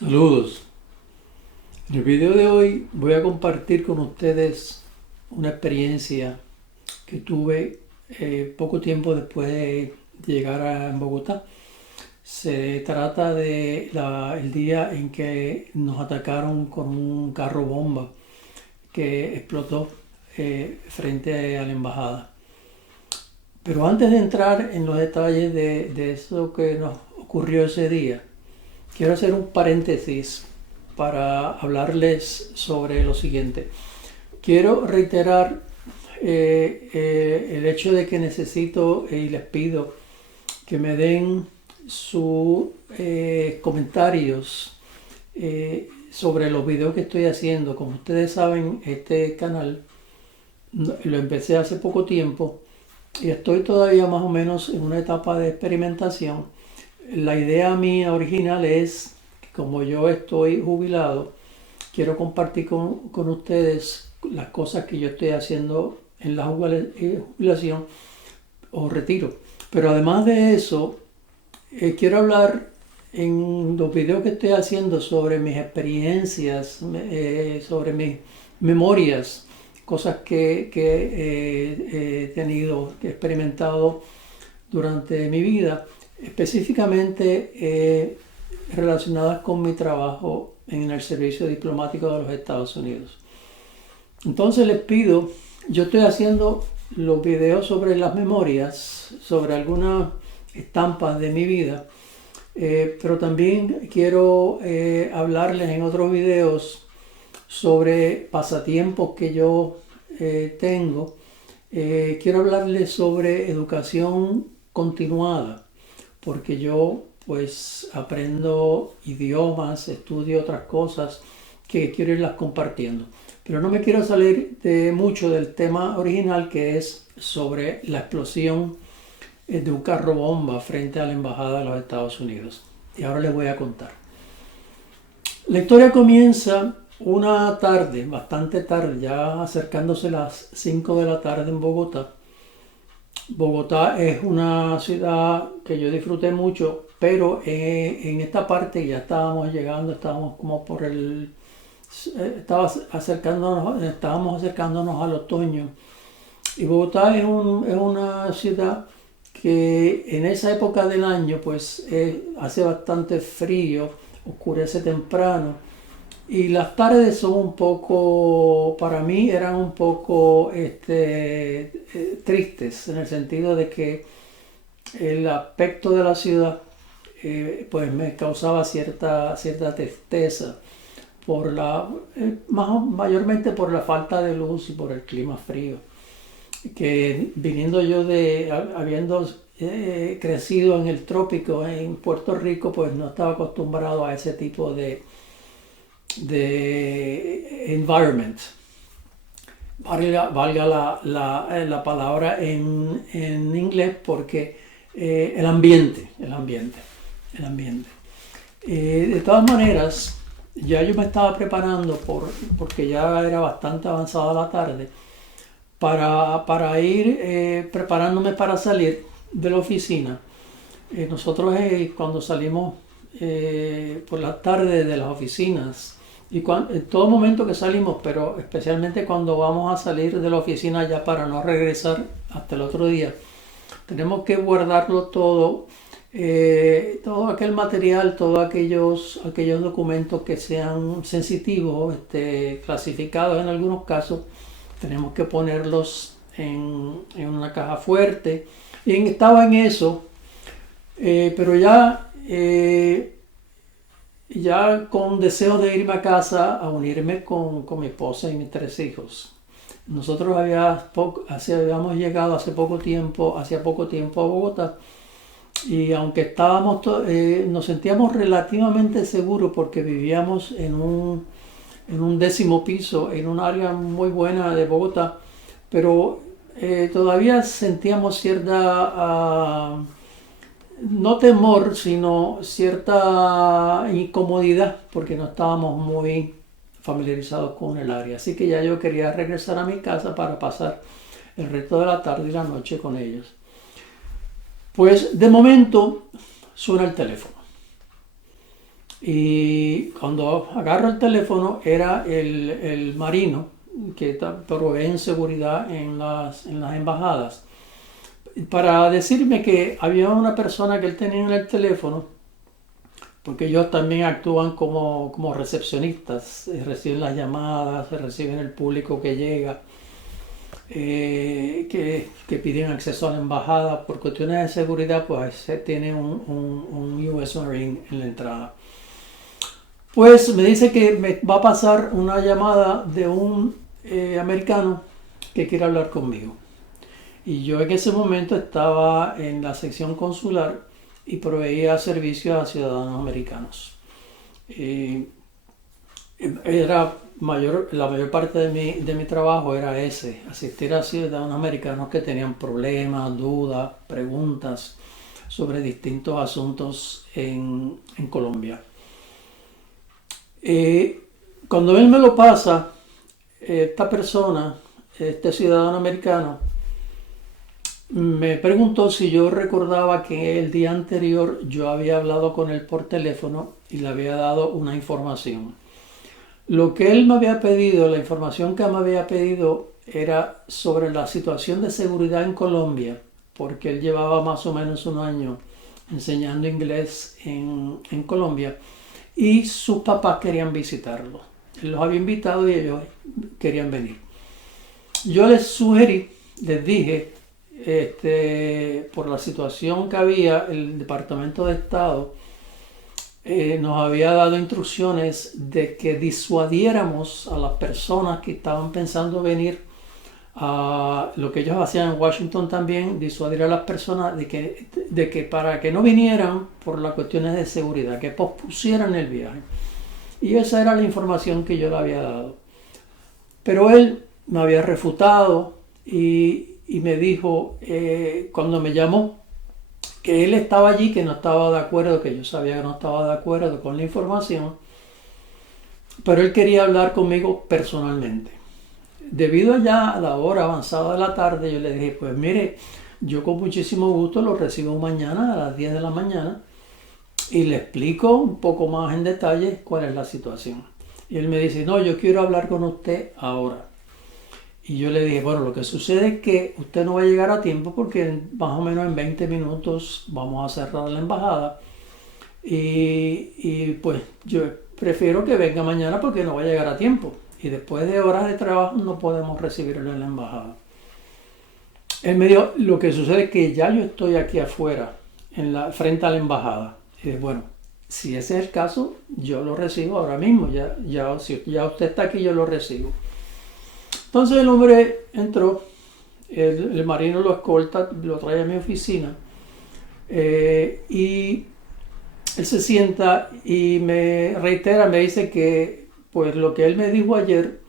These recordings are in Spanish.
Saludos. En el video de hoy voy a compartir con ustedes una experiencia que tuve poco tiempo después de llegar a Bogotá. Se trata de el día en que nos atacaron con un carro bomba que explotó frente a la embajada. Pero antes de entrar en los detalles de eso que nos ocurrió ese día, quiero hacer un paréntesis para hablarles sobre lo siguiente. Quiero reiterar el hecho de que necesito y les pido que me den sus comentarios sobre los videos que estoy haciendo. Como ustedes saben, este canal lo empecé hace poco tiempo y estoy todavía más o menos en una etapa de experimentación. La idea mía original es que como yo estoy jubilado, quiero compartir con ustedes las cosas que yo estoy haciendo en la jubilación o retiro. Pero además de eso, quiero hablar en los videos que estoy haciendo sobre mis experiencias, sobre mis memorias, cosas que he tenido, que he experimentado durante mi vida, específicamente relacionadas con mi trabajo en el Servicio Diplomático de los Estados Unidos. Entonces les pido, yo estoy haciendo los videos sobre las memorias, sobre algunas estampas de mi vida, pero también quiero hablarles en otros videos sobre pasatiempos que yo tengo. Quiero hablarles sobre educación continuada, porque yo pues aprendo idiomas, estudio otras cosas que quiero irlas compartiendo. Pero no me quiero salir mucho del tema original, que es sobre la explosión de un carro bomba frente a la embajada de los Estados Unidos. Y ahora les voy a contar. La historia comienza una tarde, bastante tarde, ya acercándose las 5 de la tarde en Bogotá. Bogotá es una ciudad que yo disfruté mucho, pero en esta parte ya estábamos llegando, estábamos como por estábamos acercándonos al otoño. Y Bogotá es una ciudad que en esa época del año pues hace bastante frío, oscurece temprano. Y las tardes son un poco, para mí eran un poco tristes, en el sentido de que el aspecto de la ciudad pues me causaba cierta tristeza por mayormente por la falta de luz y por el clima frío. Que viniendo yo habiendo crecido en el trópico en Puerto Rico, pues no estaba acostumbrado a ese tipo de environment. Valga la palabra en inglés, porque el ambiente. De todas maneras, ya yo me estaba preparando porque ya era bastante avanzada la tarde para ir preparándome para salir de la oficina. Nosotros cuando salimos por la tarde de las oficinas, y en todo momento que salimos, pero especialmente cuando vamos a salir de la oficina ya para no regresar hasta el otro día, tenemos que guardarlo todo, todo aquel material, todos aquellos documentos que sean sensitivos, clasificados en algunos casos, tenemos que ponerlos en una caja fuerte. Y estaba en eso, pero ya con deseo de irme a casa a unirme con mi esposa y mis 3 hijos. Nosotros habíamos llegado hacía poco tiempo a Bogotá, y aunque nos sentíamos relativamente seguros porque vivíamos en un 10º piso, en un área muy buena de Bogotá, pero todavía sentíamos cierta no temor, sino cierta incomodidad, porque no estábamos muy familiarizados con el área. Así que ya yo quería regresar a mi casa para pasar el resto de la tarde y la noche con ellos. Pues de momento suena el teléfono. Y cuando agarro el teléfono era el marino que provee seguridad en las embajadas para decirme que había una persona que él tenía en el teléfono, porque ellos también actúan como recepcionistas, reciben las llamadas, reciben el público que llega, que piden acceso a la embajada. Por cuestiones de seguridad, pues se tiene un US Marine en la entrada. Pues me dice que me va a pasar una llamada de un americano que quiere hablar conmigo. Y yo en ese momento estaba en la sección consular y proveía servicios a ciudadanos americanos. La mayor parte de mi trabajo era ese, asistir a ciudadanos americanos que tenían problemas, dudas, preguntas sobre distintos asuntos en Colombia. Cuando él me lo pasa, esta persona, este ciudadano americano, me preguntó si yo recordaba que el día anterior yo había hablado con él por teléfono y le había dado una información. Lo que él me había pedido, la información que me había pedido era sobre la situación de seguridad en Colombia, porque él llevaba más o menos un año enseñando inglés en Colombia y sus papás querían visitarlo. Él los había invitado y ellos querían venir. Yo les sugerí, les dije, por la situación que había, el Departamento de Estado nos había dado instrucciones de que disuadiéramos a las personas que estaban pensando venir a lo que ellos hacían en Washington también, disuadir a las personas de que para que no vinieran por las cuestiones de seguridad, que pospusieran el viaje. Y esa era la información que yo le había dado. Pero él me había refutado y me dijo, cuando me llamó, que él estaba allí, que no estaba de acuerdo, que yo sabía que no estaba de acuerdo con la información, pero él quería hablar conmigo personalmente. Debido ya a la hora avanzada de la tarde, yo le dije, pues mire, yo con muchísimo gusto lo recibo mañana a las 10 de la mañana y le explico un poco más en detalle cuál es la situación. Y él me dice, no, yo quiero hablar con usted ahora. Y yo le dije, bueno, lo que sucede es que usted no va a llegar a tiempo porque más o menos en 20 minutos vamos a cerrar la embajada. Y pues yo prefiero que venga mañana porque no va a llegar a tiempo. Y después de horas de trabajo no podemos recibirlo en la embajada. Él me dijo, lo que sucede es que ya yo estoy aquí afuera, frente a la embajada. Y dije, bueno, si ese es el caso, yo lo recibo ahora mismo. Si ya usted está aquí, yo lo recibo. Entonces el hombre entró, el marino lo escolta, lo trae a mi oficina y él se sienta y me reitera, me dice que pues lo que él me dijo ayer,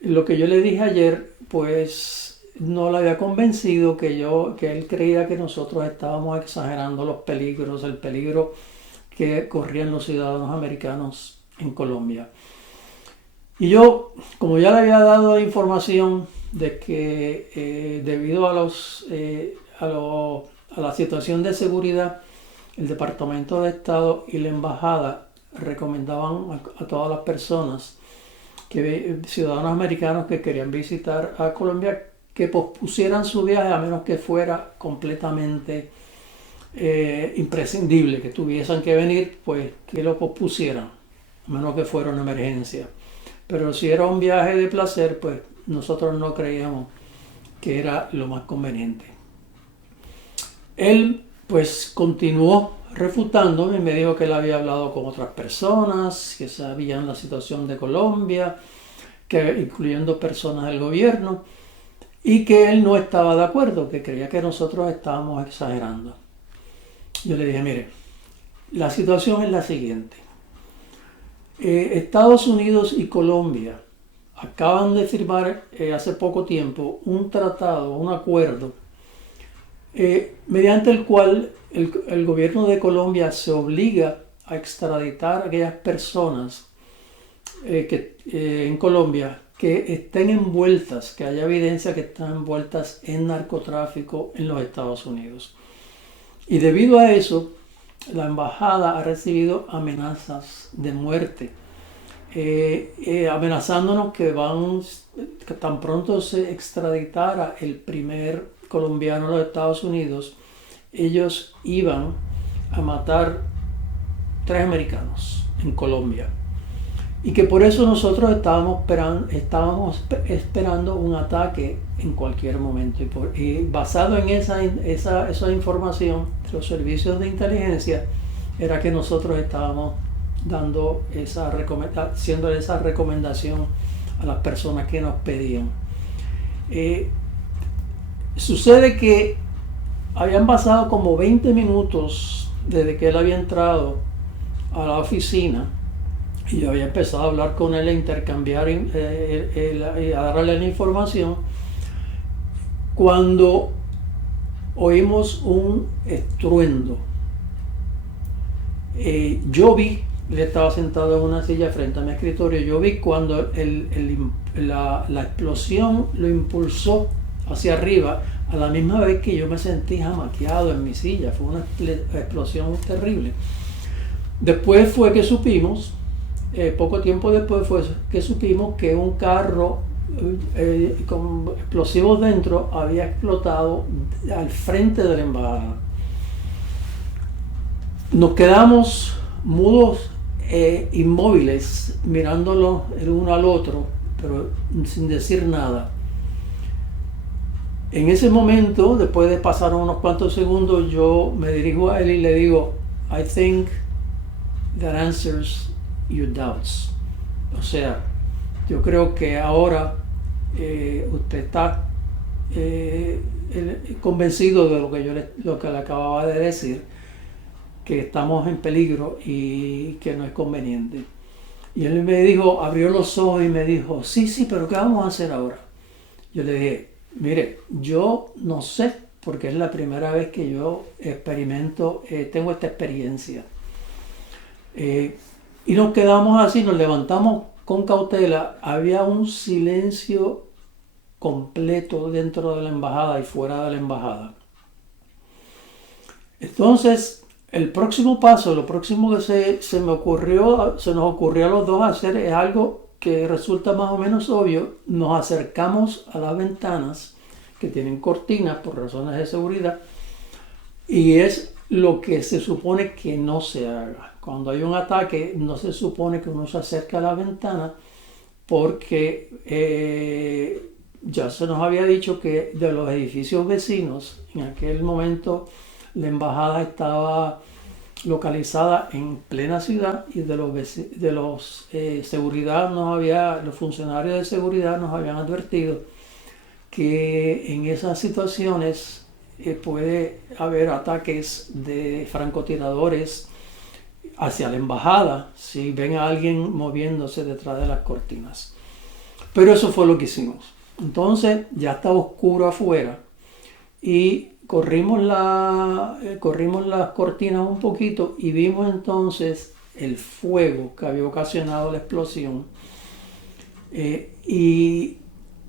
lo que yo le dije ayer, pues no le había convencido, que él creía que nosotros estábamos exagerando los peligros, el peligro que corrían los ciudadanos americanos en Colombia. Y yo, como ya le había dado la información de que debido a la situación de seguridad, el Departamento de Estado y la Embajada recomendaban a todas las personas, ciudadanos americanos que querían visitar a Colombia, que pospusieran su viaje a menos que fuera completamente imprescindible, que tuviesen que venir, pues que lo pospusieran, a menos que fuera una emergencia. Pero si era un viaje de placer, pues nosotros no creíamos que era lo más conveniente. Él pues continuó refutándome y me dijo que él había hablado con otras personas, que sabían la situación de Colombia, incluyendo personas del gobierno, y que él no estaba de acuerdo, que creía que nosotros estábamos exagerando. Yo le dije, mire, la situación es la siguiente. Estados Unidos y Colombia acaban de firmar hace poco tiempo un tratado, un acuerdo, mediante el cual el gobierno de Colombia se obliga a extraditar a aquellas personas en Colombia que estén envueltas, que haya evidencia que están envueltas en narcotráfico en los Estados Unidos. Y debido a eso, la embajada ha recibido amenazas de muerte, amenazándonos que tan pronto se extraditara el primer colombiano a los Estados Unidos, ellos iban a matar 3 americanos en Colombia. Y que por eso nosotros estábamos esperando un ataque en cualquier momento. Y basado en esa información de los servicios de inteligencia, era que nosotros estábamos dando haciéndole esa recomendación a las personas que nos pedían. Sucede que habían pasado como 20 minutos desde que él había entrado a la oficina. Y yo había empezado a hablar con él, a intercambiar y a darle la información, cuando oímos un estruendo. Yo vi, él estaba sentado en una silla frente a mi escritorio, yo vi cuando la explosión lo impulsó hacia arriba, a la misma vez que yo me sentí jamaqueado en mi silla. Fue una explosión terrible. Después fue que supimos, poco tiempo después fue que supimos que un carro con explosivos dentro había explotado al frente de la embajada. Nos quedamos mudos, inmóviles, mirándolo el uno al otro, pero sin decir nada. En ese momento, después de pasar unos cuantos segundos, yo me dirijo a él y le digo, I think that answers your doubts. O sea, yo creo que ahora usted está convencido de lo que le acababa de decir, que estamos en peligro y que no es conveniente. Y él me dijo, abrió los ojos y me dijo, sí, pero ¿qué vamos a hacer ahora? Yo le dije, mire, yo no sé, porque es la primera vez que yo tengo esta experiencia. Y nos quedamos así, nos levantamos con cautela. Había un silencio completo dentro de la embajada y fuera de la embajada. Entonces, el próximo paso, lo próximo que se nos ocurrió a los dos hacer es algo que resulta más o menos obvio. Nos acercamos a las ventanas que tienen cortinas por razones de seguridad, y es lo que se supone que no se haga. Cuando hay un ataque, no se supone que uno se acerque a la ventana, porque ya se nos había dicho que de los edificios vecinos, en aquel momento la embajada estaba localizada en plena ciudad, y los funcionarios de seguridad nos habían advertido que en esas situaciones puede haber ataques de francotiradores hacia la embajada si ven a alguien moviéndose detrás de las cortinas. Pero eso fue lo que hicimos. Entonces ya estaba oscuro afuera y corrimos las cortinas un poquito y vimos entonces el fuego que había ocasionado la explosión. Y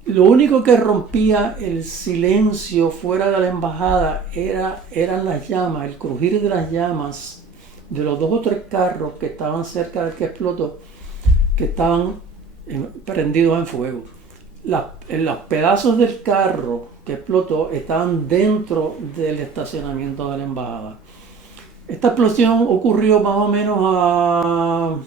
lo único que rompía el silencio fuera de la embajada eran las llamas, el crujir de las llamas de los 2 o 3 carros que estaban cerca del que explotó, que estaban prendidos en fuego. Los pedazos del carro que explotó estaban dentro del estacionamiento de la embajada. Esta explosión ocurrió más o menos a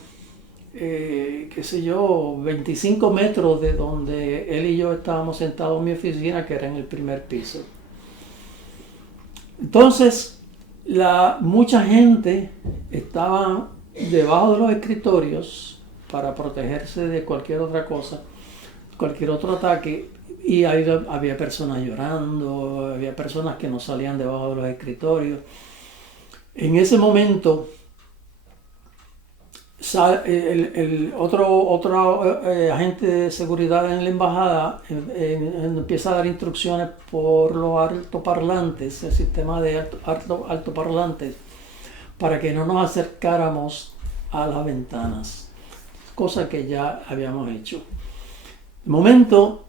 25 metros de donde él y yo estábamos sentados en mi oficina, que era en el primer piso. Entonces, mucha gente estaba debajo de los escritorios para protegerse de cualquier otra cosa, cualquier otro ataque, y había personas llorando, había personas que no salían debajo de los escritorios. En ese momento, el otro agente de seguridad en la embajada empieza a dar instrucciones por los altoparlantes, el sistema de altoparlantes, para que no nos acercáramos a las ventanas, cosa que ya habíamos hecho. De momento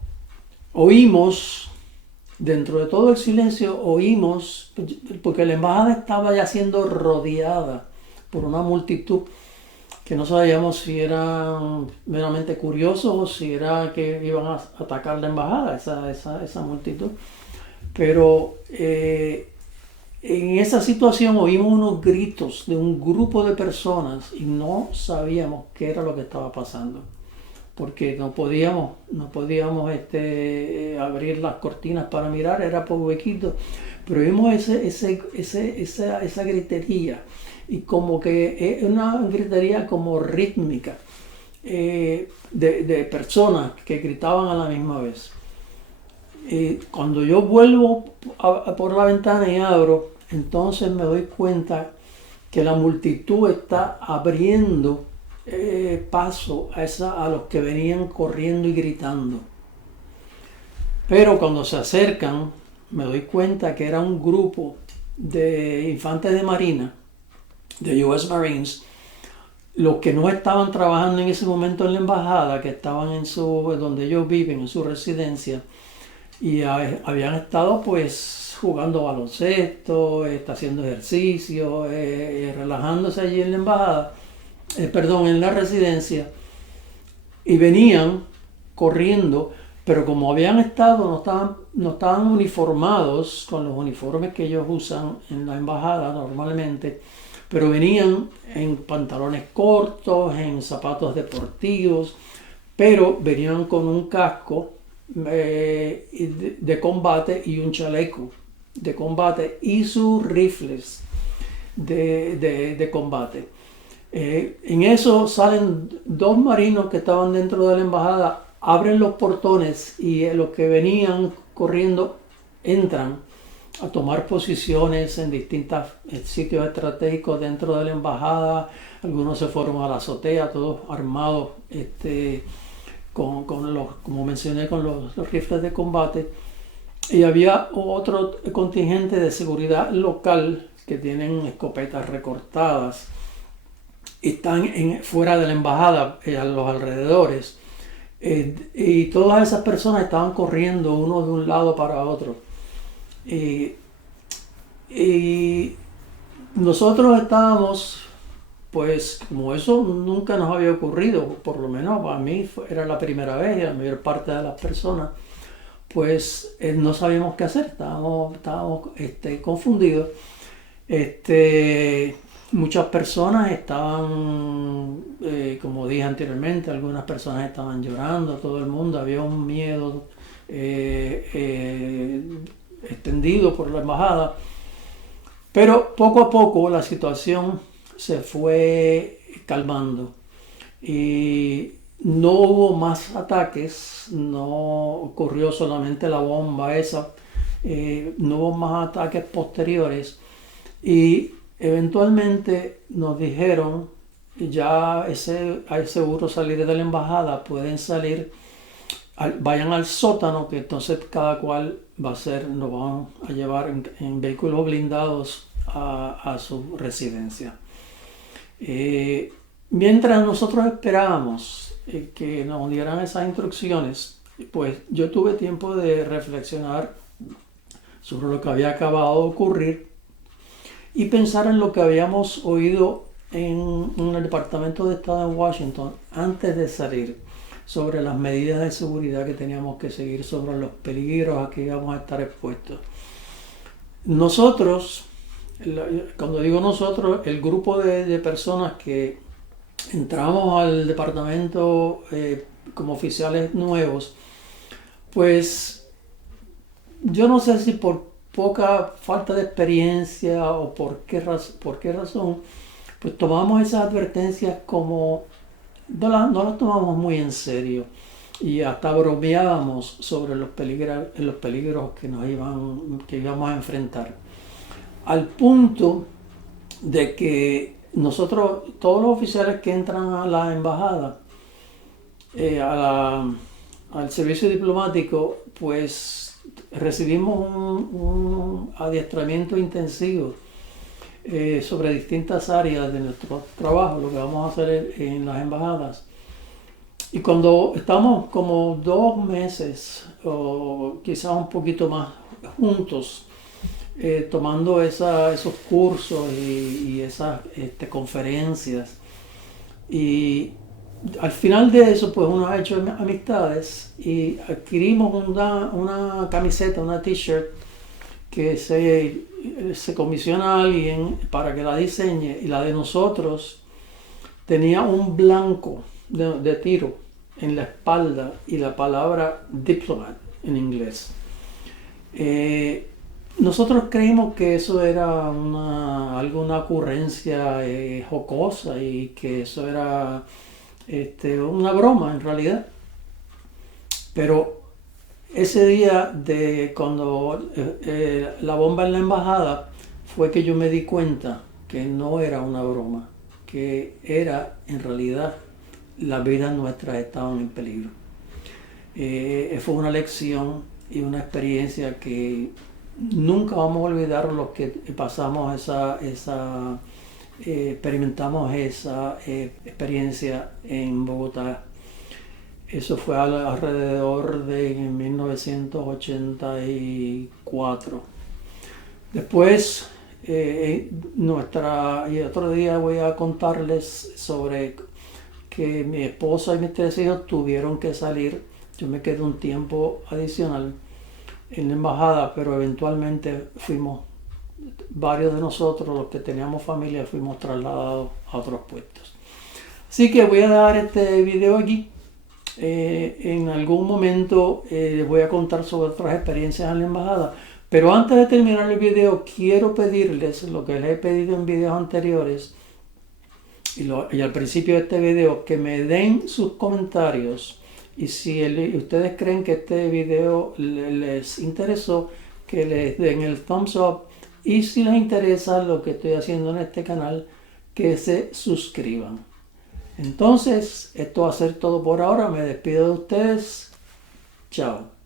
oímos dentro de todo el silencio oímos, porque la embajada estaba ya siendo rodeada por una multitud que no sabíamos si eran meramente curiosos o si era que iban a atacar la embajada, esa multitud. Pero en esa situación oímos unos gritos de un grupo de personas y no sabíamos qué era lo que estaba pasando, porque no podíamos abrir las cortinas para mirar, era por huequitos, pero vimos esa gritería, y como que es una gritería como rítmica, de personas que gritaban a la misma vez. Cuando yo vuelvo por la ventana y abro, entonces me doy cuenta que la multitud está abriendo paso a los que venían corriendo y gritando. Pero cuando se acercan, me doy cuenta que era un grupo de infantes de marina, de US Marines, los que no estaban trabajando en ese momento en la embajada, que estaban donde ellos viven, en su residencia, y habían estado pues jugando baloncesto, haciendo ejercicio, relajándose allí en la embajada, en la residencia, y venían corriendo, pero como habían estado, no estaban uniformados con los uniformes que ellos usan en la embajada normalmente, pero venían en pantalones cortos, en zapatos deportivos, pero venían con un casco de combate y un chaleco de combate y sus rifles de combate. En eso salen dos marinos que estaban dentro de la embajada, abren los portones y los que venían corriendo entran a tomar posiciones en distintos sitios estratégicos dentro de la embajada. Algunos se fueron a la azotea, todos armados, como mencioné, con los rifles de combate. Y había otro contingente de seguridad local que tienen escopetas recortadas. Están fuera de la embajada, a los alrededores. Y todas esas personas estaban corriendo uno de un lado para otro. Y nosotros estábamos, pues como eso nunca nos había ocurrido, por lo menos a mí era la primera vez, y la mayor parte de las personas, pues no sabíamos qué hacer, estábamos confundidos. Muchas personas estaban, como dije anteriormente, algunas personas estaban llorando, todo el mundo, había un miedo extendido por la embajada, pero poco a poco la situación se fue calmando y no hubo más ataques, no ocurrió solamente la bomba esa, no hubo más ataques posteriores, y eventualmente nos dijeron, ya es seguro salir de la embajada, pueden salir, vayan al sótano, que entonces cada cual nos van a llevar en vehículos blindados a su residencia. Mientras nosotros esperábamos que nos dieran esas instrucciones, pues yo tuve tiempo de reflexionar sobre lo que había acabado de ocurrir y pensar en lo que habíamos oído en el Departamento de Estado en Washington antes de salir, sobre las medidas de seguridad que teníamos que seguir, sobre los peligros a que íbamos a estar expuestos. Nosotros, cuando digo nosotros, el grupo de personas que entramos al departamento como oficiales nuevos, pues yo no sé si por poca falta de experiencia o por qué razón, pues tomamos esas advertencias como no las tomamos muy en serio, y hasta bromeábamos sobre los peligros que íbamos a enfrentar, al punto de que nosotros, todos los oficiales que entran a la embajada, al servicio diplomático, pues recibimos un adiestramiento intensivo sobre distintas áreas de nuestro trabajo, lo que vamos a hacer en las embajadas. Y cuando estamos como 2 meses o quizás un poquito más juntos tomando esos cursos y esas conferencias. Y al final de eso, pues uno ha hecho amistades y adquirimos una camiseta, una t-shirt que se comisiona a alguien para que la diseñe, y la de nosotros tenía un blanco de tiro en la espalda y la palabra diplomat en inglés. Nosotros creímos que eso era alguna ocurrencia jocosa y que eso era una broma en realidad. Pero ese día de cuando la bomba en la embajada fue que yo me di cuenta que no era una broma, que era en realidad las vidas nuestras estaban en peligro. Fue una lección y una experiencia que nunca vamos a olvidar los que pasamos experimentamos esa experiencia en Bogotá. Eso fue alrededor de 1984. Después, y otro día voy a contarles sobre que mi esposa y mis 3 hijos tuvieron que salir. Yo me quedé un tiempo adicional en la embajada, pero eventualmente varios de nosotros, los que teníamos familia, fuimos trasladados a otros puestos. Así que voy a dar este video aquí. En algún momento les voy a contar sobre otras experiencias en la embajada, pero antes de terminar el video quiero pedirles lo que les he pedido en videos anteriores y al principio de este video, que me den sus comentarios, y si ustedes creen que este video les interesó, que les den el thumbs up, y si les interesa lo que estoy haciendo en este canal, que se suscriban. Entonces, esto va a ser todo por ahora. Me despido de ustedes. Chao.